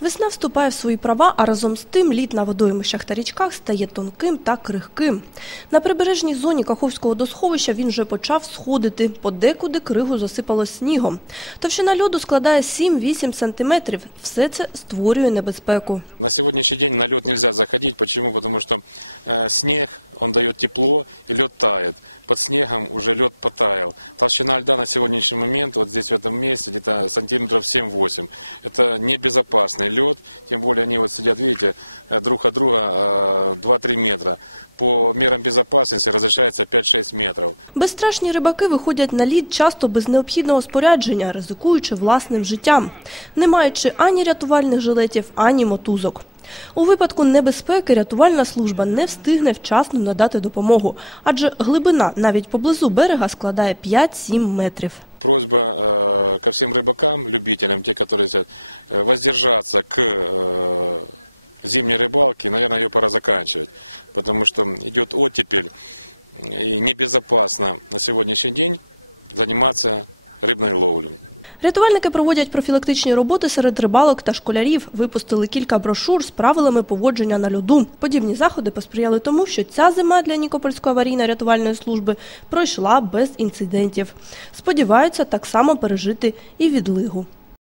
Весна вступає в свої права, а разом з тим лід на водоймищах та річках стає тонким та крихким. На прибережній зоні Каховського досховища він вже почав сходити. Подекуди кригу засипало снігом. Товщина льоду складає 7-8 сантиметрів. Все це створює небезпеку. На сегодняшний день на лед нельзя заходить. Почему? Потому что э, снег, он тепло, и лед тает. Под снегом уже лед потаял Толщина льда на сегодняшний момент вот здесь, в этом месте, где-то сантиметров 7-8. Это небезопасный лед. Тем более они вот сидят, видите, друг от друга э, 2-3 метра. По мерам безопасности разрешается 5-6 метров. Безстрашні рибаки виходять на лід часто без необхідного спорядження, ризикуючи власним життям, не маючи ані рятувальних жилетів, ані мотузок. У випадку небезпеки рятувальна служба не встигне вчасно надати допомогу, адже глибина навіть поблизу берега складає 5-7 метрів. Просьба э, ко всем рыбакам, любителям, те, которые хотят э, воздержаться к э, зимней рыбалке, наверное, ее пора заканчивать, потому что идет оттепель, и небезопасно на сегодняшний день заниматься рыбной ловлей. Рятувальники проводять профілактичні роботи серед рибалок та школярів, випустили кілька брошур з правилами поводження на льоду. Подібні заходи посприяли тому, що ця зима для Нікопольської аварійно-рятувальної служби пройшла без інцидентів. Сподіваються так само пережити і відлигу.